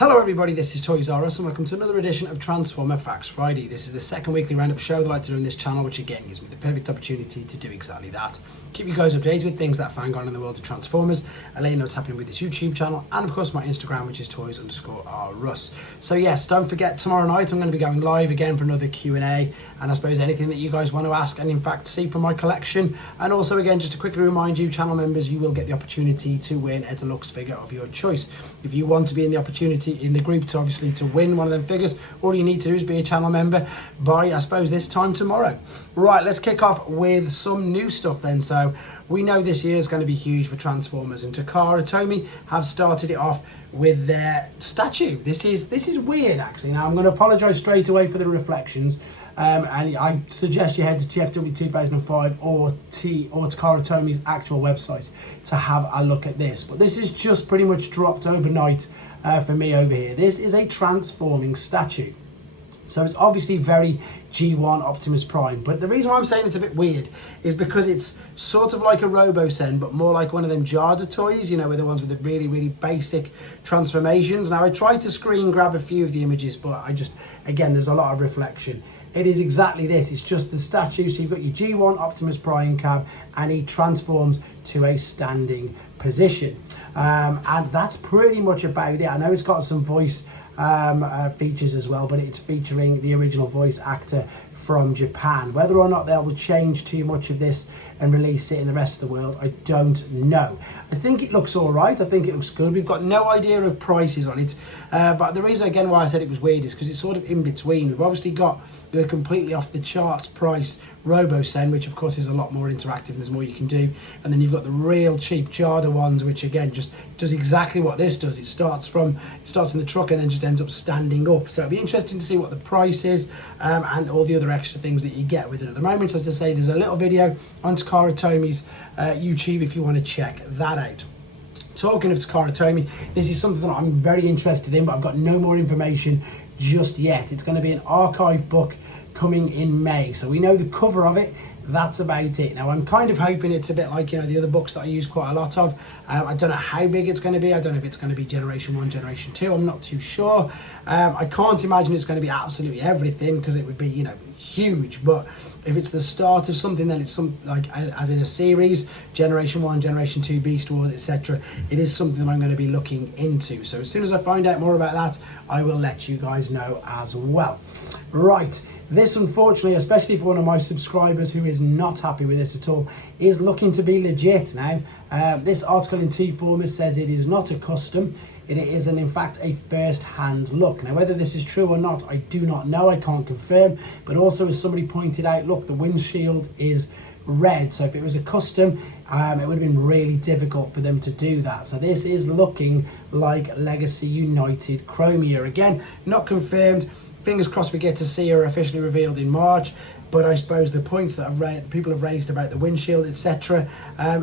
Hello everybody, this is threezero and welcome to another edition of Transformer Facts Friday. This is the second weekly roundup show that I like to do on this channel, which again gives me the perfect opportunity to do exactly that. Keep you guys updated with things that are going on in the world of Transformers, and let you know what's happening with this YouTube channel, and of course my Instagram, which is toys_rruss. So yes, don't forget, tomorrow night I'm going to be going live again for another Q&A, and I suppose anything that you guys want to ask and in fact see from my collection. And also again, just to quickly remind you, channel members, you will get the opportunity to win a deluxe figure of your choice. If you want to be in the opportunity in the group to obviously to win one of them figures, all you need to do is be a channel member by, I suppose, this time tomorrow. Right, let's kick off with some new stuff then. So we know this year is going to be huge for Transformers, and Takara Tomy have started it off with their statue. This is weird actually. Now I'm going to apologize straight away for the reflections. And I suggest you head to TFW 2005 or Takara Tomy's actual website to have a look at this. But this is just pretty much dropped overnight for me over here. This is a transforming statue. So it's obviously very G1 Optimus Prime. But the reason why I'm saying it's a bit weird is because it's sort of like a Robo-Sen, but more like one of them Jada toys, you know, with the ones with the really, really basic transformations. Now I tried to screen grab a few of the images, but again, there's a lot of reflection. It is exactly this. It's just the statue. So you've got your G1 Optimus Prime cab, and he transforms to a standing position. And that's pretty much about it. I know it's got some voice features as well, but it's featuring the original voice actor from Japan. Whether or not they will change too much of this and release it in the rest of the world, I don't know. I think it looks all right. I think it looks good. We've got no idea of prices on it, but the reason again why I said it was weird is because it's sort of in between. We've obviously got the completely off the charts price Robo-Sen, which of course is a lot more interactive and there's more you can do, and then you've got the real cheap Jada ones, which again just does exactly what this does. It starts in the truck and then just ends up standing up. So it'll be interesting to see what the price is and all the other extra things that you get with it. At the moment, as I say, there's a little video on Takara Tomy's YouTube if you want to check that out. Talking of Takara Tomy, this is something that I'm very interested in, but I've got no more information just yet. It's going to be an archive book coming in May. So we know the cover of it. That's about it. Now I'm kind of hoping it's a bit like, you know, the other books that I use quite a lot of. I don't know how big it's going to be. I don't know if it's going to be Generation 1, Generation 2. I'm not too sure. I can't imagine it's going to be absolutely everything because it would be, you know, huge. But if it's the start of something, then it's some like as in a series, Generation 1, Generation 2, Beast Wars, etc. It is something I'm going to be looking into. So as soon as I find out more about that, I will let you guys know as well. Right. This, unfortunately, especially for one of my subscribers who is not happy with this at all, is looking to be legit now. This article in T-Formers says it is not a custom. It is, in fact, a first-hand look. Now, whether this is true or not, I do not know. I can't confirm. But also, as somebody pointed out, look, the windshield is red. So if it was a custom, it would have been really difficult for them to do that. So this is looking like Legacy United Chromia. Again, not confirmed. Fingers crossed we get to see her officially revealed in March. But I suppose the points that people have raised about the windshield, etc.,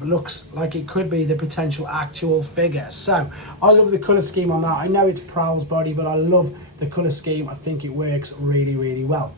looks like it could be the potential actual figure. So I love the colour scheme on that. I know it's Prowl's body, but I love the colour scheme. I think it works really, really well.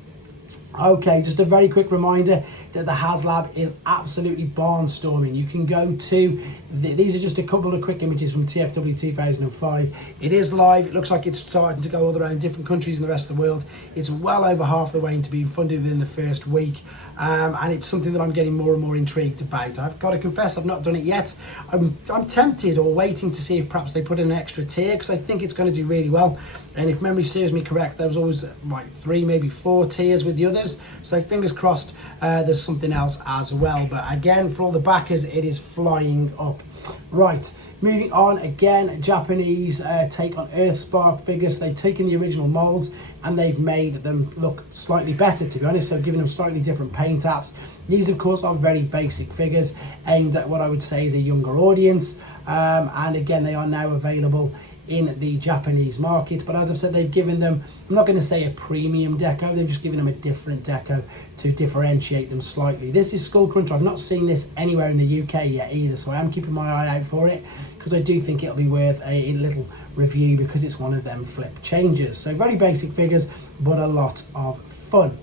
Okay, just a very quick reminder that the HasLab is absolutely barnstorming. You can go to, these are just a couple of quick images from TFW 2005. It is live. It looks like it's starting to go all around different countries in the rest of the world. It's well over half the way into being funded within the first week. And it's something that I'm getting more and more intrigued about. I've got to confess, I've not done it yet. I'm tempted or waiting to see if perhaps they put in an extra tier, because I think it's going to do really well. And if memory serves me correct, there was always like 3, maybe 4 tiers with the others. So fingers crossed there's something else as well. But again, for all the backers, it is flying up. Right, moving on, again, Japanese take on EarthSpark figures. They've taken the original molds and they've made them look slightly better, to be honest. So giving them slightly different paint apps. These, of course, are very basic figures aimed at what I would say is a younger audience. And again, they are now available in the Japanese market, but as I've said, they've given them, I'm not going to say a premium deco, they've just given them a different deco to differentiate them slightly. This is Skull Cruncher. I've not seen this anywhere in the UK yet either, so I am keeping my eye out for it because I do think it'll be worth a little review because it's one of them flip changes. So very basic figures, but a lot of fun.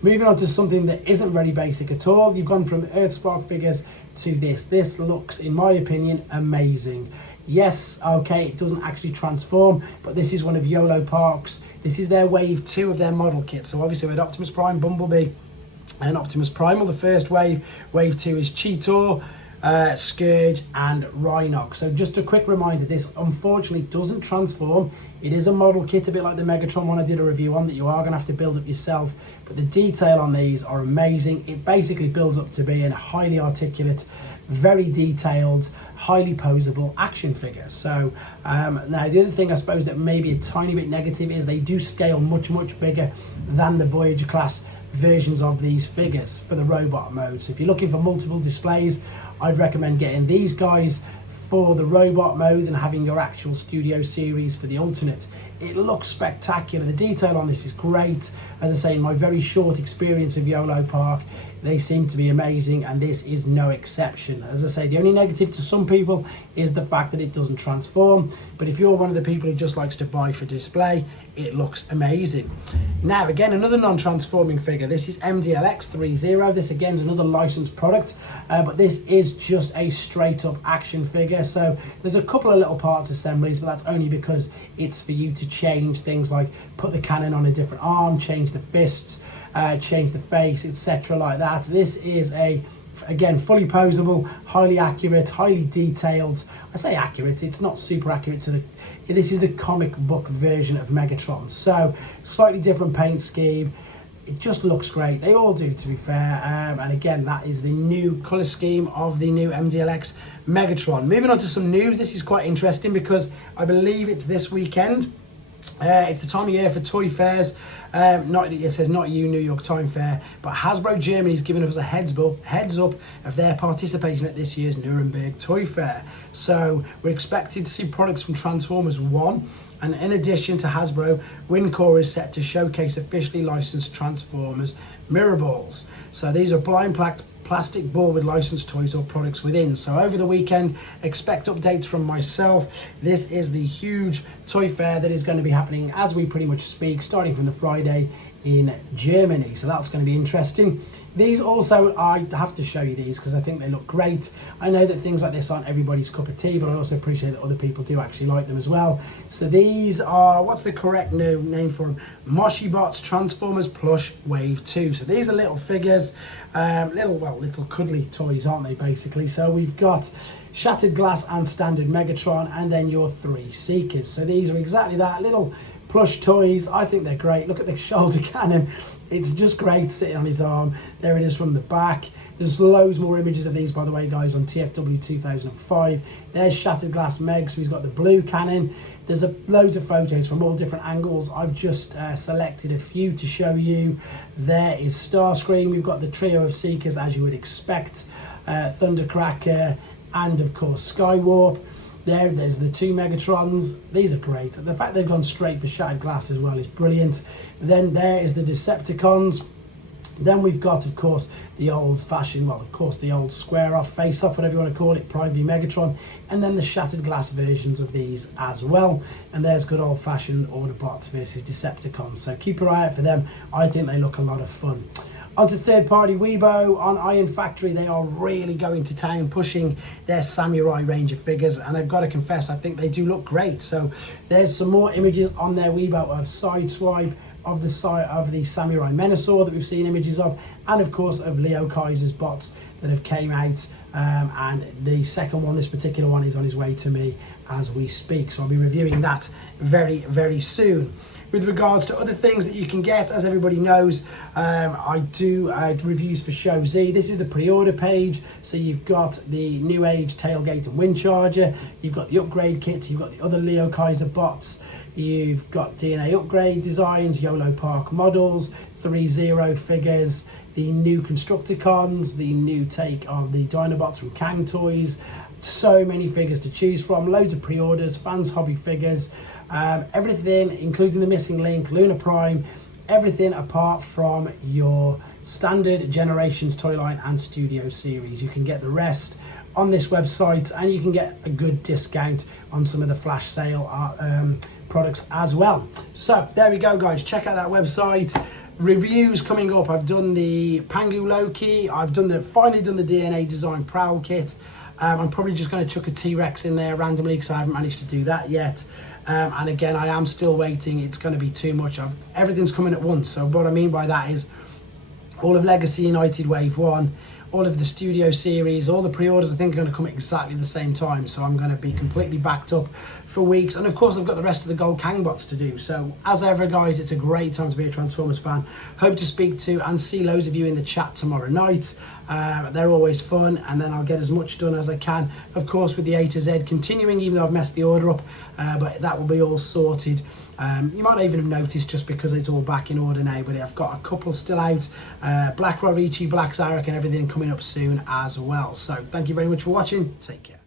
Moving on to something that isn't very basic at all, you've gone from EarthSpark figures to this. This looks, in my opinion, amazing. Yes, okay, it doesn't actually transform, but this is one of YOLO Park's. This is their wave 2 of their model kit. So obviously we had Optimus Prime, Bumblebee, and Optimus Primal, the first wave. Wave 2 is Cheetor, Scourge and Rhinox. So just a quick reminder, this unfortunately doesn't transform. It is a model kit, a bit like the Megatron one I did a review on, that you are going to have to build up yourself, but the detail on these are amazing. It basically builds up to be a highly articulate, very detailed, highly posable action figure. So now the other thing I suppose that may be a tiny bit negative is they do scale much bigger than the Voyager class versions of these figures for the robot mode. So if you're looking for multiple displays, I'd recommend getting these guys for the robot mode and having your actual studio series for the alternate. It looks spectacular. The detail on this is great. As I say, in my very short experience of YOLO Park, they seem to be amazing, and this is no exception. As I say, the only negative to some people is the fact that it doesn't transform, but if you're one of the people who just likes to buy for display, it looks amazing. Now again, another non-transforming figure. This is MDLX threezero. This again is another licensed product, but this is just a straight up action figure. So there's a couple of little parts assemblies, but that's only because it's for you to change things like put the cannon on a different arm, change the fists, change the face, etc. like that. This is again fully posable, highly accurate, highly detailed. I say accurate, it's not super accurate to this is the comic book version of Megatron, so slightly different paint scheme. It just looks great. They all do, to be fair. And again, that is the new colour scheme of the new MDLX Megatron. Moving on to some news. This is quite interesting because I believe it's this weekend. It's the time of year for toy fairs. It says not you, New York Time Fair, but Hasbro Germany's given us a heads up of their participation at this year's Nuremberg Toy Fair. So we're expected to see products from Transformers 1, and in addition to Hasbro, Wincore is set to showcase officially licensed Transformers mirror balls. So these are blind plastic ball with licensed toys or products within. So over the weekend, expect updates from myself. This is the huge toy fair that is going to be happening as we pretty much speak, starting from the Friday in Germany. So that's going to be interesting. These also, I have to show you these because I think they look great. I know that things like this aren't everybody's cup of tea, but I also appreciate that other people do actually like them as well. So these are, what's the correct name for them? Moshibots Transformers Plush Wave 2. So these are little figures, little cuddly toys, aren't they, basically? So we've got Shattered Glass and Standard Megatron, and then your 3 Seekers. So these are exactly that, little plush toys. I think they're great. Look at the shoulder cannon. It's just great sitting on his arm. There it is from the back. There's loads more images of these, by the way, guys, on TFW 2005. There's Shattered Glass Meg, so he's got the blue cannon. There's loads of photos from all different angles. I've just selected a few to show you. There is Starscream. We've got the trio of Seekers, as you would expect. Thundercracker and, of course, Skywarp. There's the 2 Megatrons. These are great. The fact they've gone straight for Shattered Glass as well is brilliant. Then there is the Decepticons. Then we've got, of course, the old-fashioned, well, of course, the old square-off, face-off, whatever you want to call it, Prime V Megatron. And then the Shattered Glass versions of these as well. And there's good old-fashioned Autobots versus Decepticons. So keep your eye out for them. I think they look a lot of fun. Onto third-party Weibo. On Iron Factory, they are really going to town, pushing their samurai range of figures, and I've got to confess, I think they do look great. So there's some more images on their Weibo of Sideswipe, of the Samurai Menasor that we've seen images of, and of course of Leo Kaiser's bots that have came out, and the second one, this particular one, is on his way to me as we speak, so I'll be reviewing that very soon. With regards to other things that you can get, as everybody knows, I do reviews for Show Z. This is the pre-order page. So you've got the New Age Tailgate and Wind Charger. You've got the upgrade kits. You've got the other Leo Kaiser bots. You've got DNA upgrade designs, YOLO Park models, threezero figures, the new Constructicons, the new take on the Dinobots from Kang Toys. So many figures to choose from. Loads of pre-orders, fans hobby figures. Everything, including the missing link, Lunar Prime, everything apart from your standard Generations toy line and Studio series. You can get the rest on this website, and you can get a good discount on some of the flash sale products as well. So there we go, guys. Check out that website. Reviews coming up. I've done the Pangu Loki. I've finally done the DNA Design Prowl kit. I'm probably just going to chuck a T-Rex in there randomly because I haven't managed to do that yet. And again, I am still waiting. It's going to be too much. Everything's coming at once. So what I mean by that is all of Legacy United Wave 1, all of the Studio Series, all the pre-orders I think are going to come at exactly the same time. So I'm going to be completely backed up for weeks. And of course, I've got the rest of the Gold Kangbots to do. So as ever, guys, it's a great time to be a Transformers fan. Hope to speak to and see loads of you in the chat tomorrow night. They're always fun, and then I'll get as much done as I can, of course, with the A to Z continuing, even though I've messed the order up, but that will be all sorted. You might not even have noticed just because it's all back in order now, but I've got a couple still out, Black Rorichi, Black Zarek, and everything coming up soon as well. So thank you very much for watching. Take care.